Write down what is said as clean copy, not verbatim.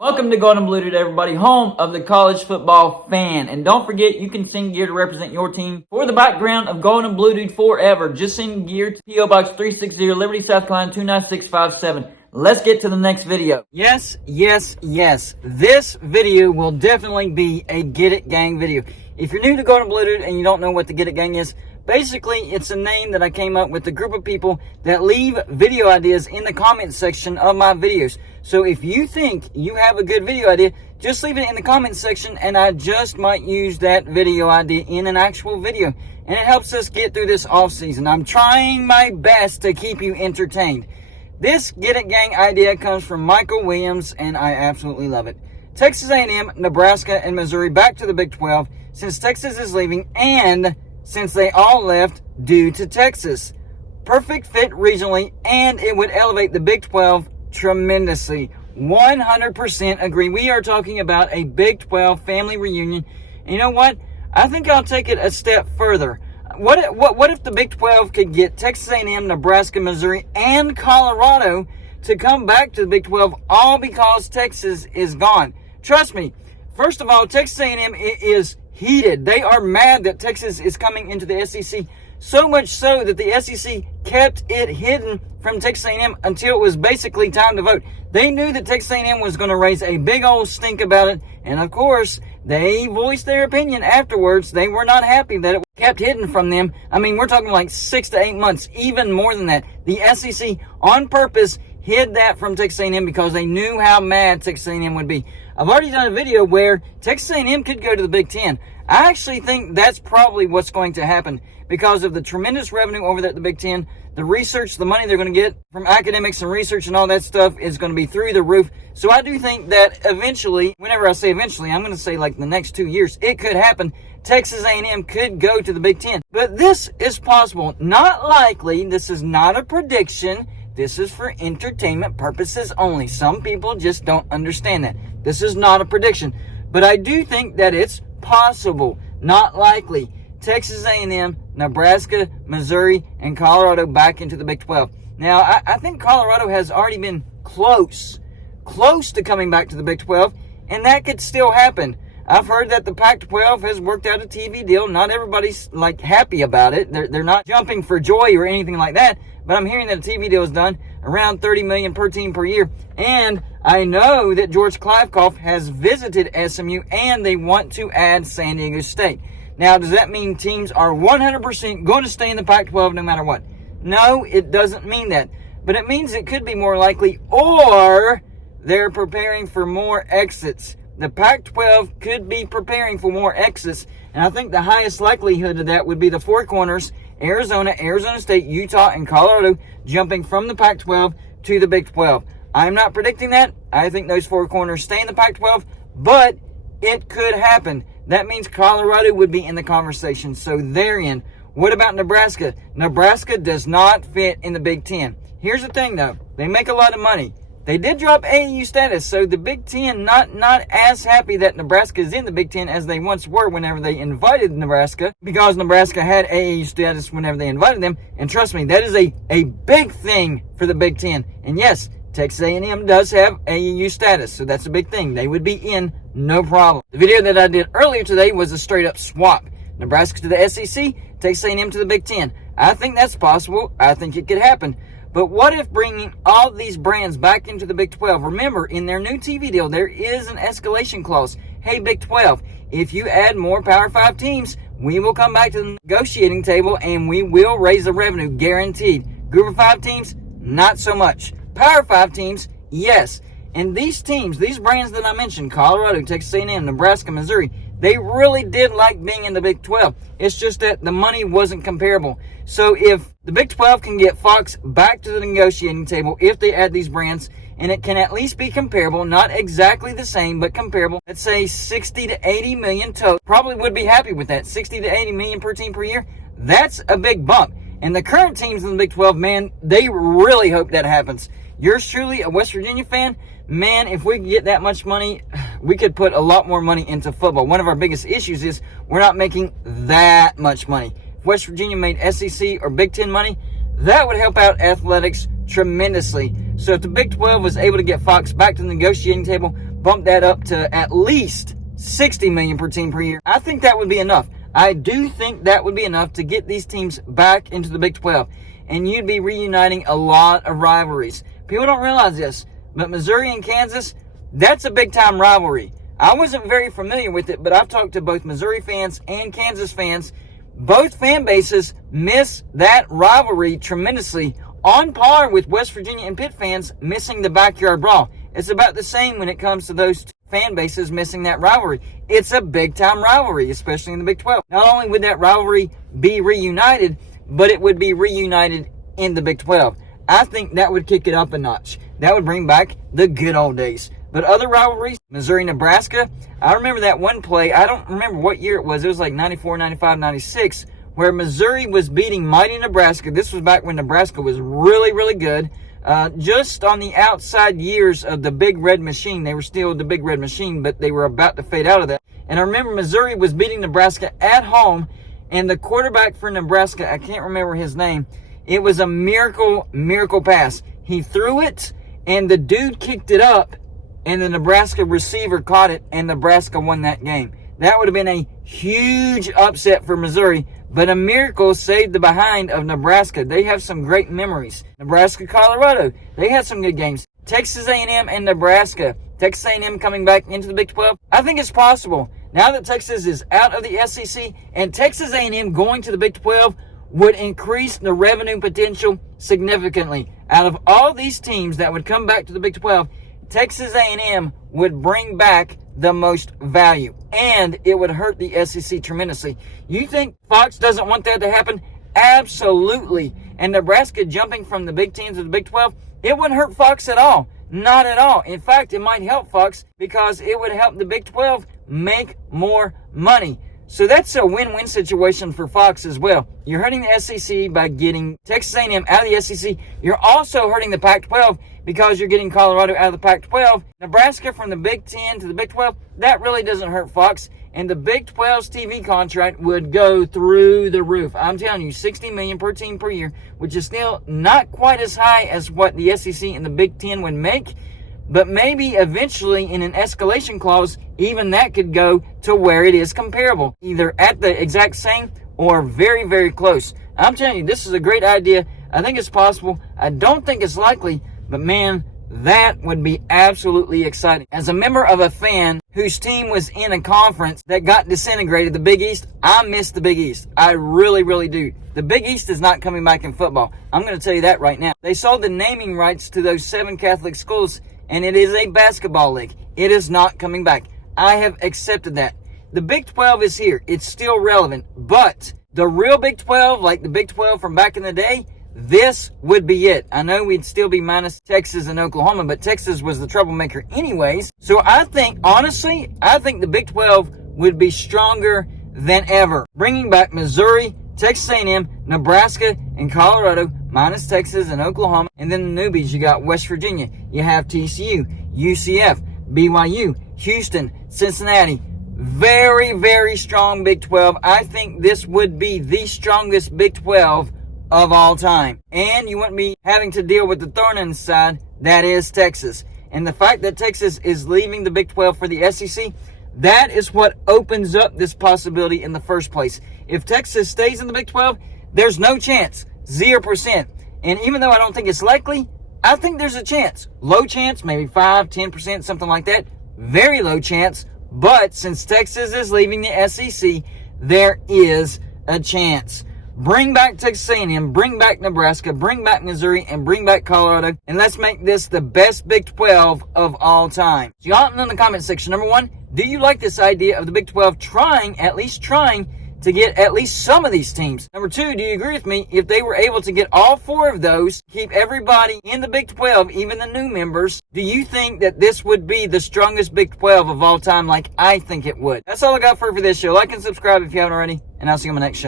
Welcome to Golden Blue Dude, everybody, home of the college football fan. And don't forget, you can send gear to represent your team for the background of Golden Blue Dude forever. Just send gear to P.O. Box 360, Liberty, South Carolina 29657. Let's get to the next video. Yes. This video will definitely be a Get It Gang video. If you're new to Golden Blue Dude and you don't know what the Get It Gang is, basically, it's a name that I came up with, a group of people that leave video ideas in the comment section of my videos. So if you think you have a good video idea, just leave it in the comment section and I just might use that video idea in an actual video. And it helps us get through this off season. I'm trying my best to keep you entertained. This Get It Gang idea comes from Michael Williams and I absolutely love it. Texas A&M, Nebraska, and Missouri back to the Big 12 since Texas is leaving and since they all left due to Texas. Perfect fit regionally, and it would elevate the Big 12 tremendously. 100% agree. We are talking about a Big 12 family reunion. And you know what? I think I'll take it a step further. What if the Big 12 could get Texas A&M, Nebraska, Missouri, and Colorado to come back to the Big 12 all because Texas is gone? Trust me. First of all, Texas A&M is heated. They are mad that Texas is coming into the SEC. So much so that the SEC kept it hidden from Texas A&M until it was basically time to vote. They knew that Texas A&M was going to raise a big old stink about it. And of course, they voiced their opinion afterwards. They were not happy that it was kept hidden from them. I mean, we're talking like 6 to 8 months, even more than that. The SEC on purpose hid that from Texas A&M because they knew how mad Texas A&M would be. I've already done a video where Texas A&M could go to the Big Ten. I actually think that's probably what's going to happen because of the tremendous revenue over there at the Big Ten. The research, the money they're going to get from academics and research and all that stuff is going to be through the roof. So I do think that eventually, whenever I say eventually, I'm going to say like the next 2 years, it could happen. Texas A&M could go to the Big Ten. But this is possible. Not likely. This is not a prediction. This is for entertainment purposes only. Some people just don't understand that. This is not a prediction. But I do think that it's possible. Not likely. Texas A&M, Nebraska, Missouri, and Colorado back into the Big 12. Now, I think Colorado has already been close to coming back to the Big 12, and that could still happen. I've heard that the Pac-12 has worked out a TV deal. Not everybody's like happy about it. They're not jumping for joy or anything like that, but I'm hearing that a TV deal is done around $30 million per team per year. And I know that George Kliavkoff has visited SMU and they want to add San Diego State. Now, does that mean teams are 100% going to stay in the Pac-12 no matter what? No, it doesn't mean that. But it means it could be more likely, or they're preparing for more exits. The Pac-12 could be preparing for more exits, and I think the highest likelihood of that would be the Four Corners, Arizona, Arizona State, Utah, and Colorado jumping from the Pac-12 to the Big 12. I'm not predicting that. I think those Four Corners stay in the Pac-12, but it could happen. That means Colorado would be in the conversation, so they're in. What about Nebraska? Nebraska does not fit in the Big Ten. Here's the thing, though. They make a lot of money. They did drop AAU status, so the Big Ten not as happy that Nebraska is in the Big Ten as they once were whenever they invited Nebraska, because Nebraska had AAU status whenever they invited them. And trust me, that is a big thing for the Big Ten. And yes, Texas A&M does have AAU status, so that's a big thing. They would be in, no problem. The video that I did earlier today was a straight-up swap. Nebraska to the SEC, Texas A&M to the Big Ten. I think that's possible. I think it could happen. But what if bringing all these brands back into the Big 12? Remember, in their new TV deal, there is an escalation clause. Hey, Big 12, if you add more Power 5 teams, we will come back to the negotiating table and we will raise the revenue, guaranteed. Group of 5 teams, not so much. Power 5 teams, yes. And these teams, these brands that I mentioned, Colorado, Texas A&M, Nebraska, Missouri, they really did like being in the Big 12. It's just that the money wasn't comparable. So if the Big 12 can get Fox back to the negotiating table, if they add these brands, and it can at least be comparable, not exactly the same, but comparable, let's say 60 to 80 million total, probably would be happy with that. 60 to 80 million per team per year, that's a big bump. And the current teams in the Big 12, man, they really hope that happens. Yours truly, a West Virginia fan, man, if we could get that much money, we could put a lot more money into football. One of our biggest issues is we're not making that much money. If West Virginia made SEC or Big Ten money, that would help out athletics tremendously. So if the Big 12 was able to get Fox back to the negotiating table, bump that up to at least $60 million per team per year. I think that would be enough. I do think that would be enough to get these teams back into the Big 12. And you'd be reuniting a lot of rivalries. People don't realize this, but Missouri and Kansas, that's a big-time rivalry. I wasn't very familiar with it, but I've talked to both Missouri fans and Kansas fans. Both fan bases miss that rivalry tremendously, on par with West Virginia and Pitt fans missing the backyard brawl. It's about the same when it comes to those two fan bases missing that rivalry. It's a big-time rivalry, especially in the Big 12. Not only would that rivalry be reunited, but it would be reunited in the Big 12. I think that would kick it up a notch. That would bring back the good old days. But other rivalries, Missouri, Nebraska, I remember that one play. I don't remember what year it was. It was like 94, 95, 96, where Missouri was beating mighty Nebraska. This was back when Nebraska was really, really good. Just on the outside years of the Big Red Machine. They were still the Big Red Machine, but they were about to fade out of that. And I remember Missouri was beating Nebraska at home, and the quarterback for Nebraska, I can't remember his name, it was a miracle pass. He threw it, and the dude kicked it up, and the Nebraska receiver caught it, and Nebraska won that game. That would have been a huge upset for Missouri, but a miracle saved the behind of Nebraska. They have some great memories. Nebraska, Colorado, they had some good games. Texas A&M and Nebraska. Texas A&M coming back into the Big 12. I think it's possible. Now that Texas is out of the SEC, and Texas A&M going to the Big 12 would increase the revenue potential significantly. Out of all these teams that would come back to the Big 12, Texas A&M would bring back the most value, and it would hurt the SEC tremendously. You think Fox doesn't want that to happen? Absolutely. And Nebraska jumping from the Big 10 to the Big 12, it wouldn't hurt Fox at all. Not at all. In fact, it might help Fox because it would help the Big 12 make more money. So that's a win-win situation for Fox as well. You're hurting the SEC by getting Texas A&M out of the SEC. You're also hurting the Pac-12 because you're getting Colorado out of the Pac-12. Nebraska from the Big 10 to the Big 12, that really doesn't hurt Fox. And the Big 12's TV contract would go through the roof. I'm telling you, $60 million per team per year, which is still not quite as high as what the SEC and the Big 10 would make. But maybe eventually in an escalation clause, even that could go to where it is comparable. Either at the exact same or very, very close. I'm telling you, this is a great idea. I think it's possible. I don't think it's likely, but man, that would be absolutely exciting. As a member of a fan whose team was in a conference that got disintegrated, the Big East, I miss the Big East. I really, really do. The Big East is not coming back in football. I'm going to tell you that right now. They sold the naming rights to those 7 Catholic schools, and it is a basketball league. It is not coming back. I have accepted that. The Big 12 is here. It's still relevant. But the real Big 12, like the Big 12 from back in the day, this would be it. I know we'd still be minus Texas and Oklahoma, but Texas was the troublemaker anyways. So I think, honestly, the Big 12 would be stronger than ever. Bringing back Missouri, Texas A&M, Nebraska, and Colorado, minus Texas and Oklahoma. And then the newbies, you got West Virginia. You have TCU, UCF, BYU, Houston, Cincinnati. Very, very strong Big 12. I think this would be the strongest Big 12 of all time. And you wouldn't be having to deal with the thorn in the side, that is Texas. And the fact that Texas is leaving the Big 12 for the SEC, that is what opens up this possibility in the first place. If Texas stays in the Big 12, there's no chance. 0%. And even though I don't think it's likely, I think there's a chance. Low chance, maybe 5, 10%, something like that. Very low chance. But since Texas is leaving the SEC, there is a chance. Bring back Texas A&M, bring back Nebraska, bring back Missouri, and bring back Colorado. And let's make this the best Big 12 of all time. So y'all in the comment section. Number 1, do you like this idea of the Big 12 at least trying to get at least some of these teams? Number 2, do you agree with me if they were able to get all 4 of those, keep everybody in the Big 12, even the new members? Do you think that this would be the strongest Big 12 of all time like I think it would? That's all I got for this show. Like and subscribe if you haven't already, and I'll see you on my next show.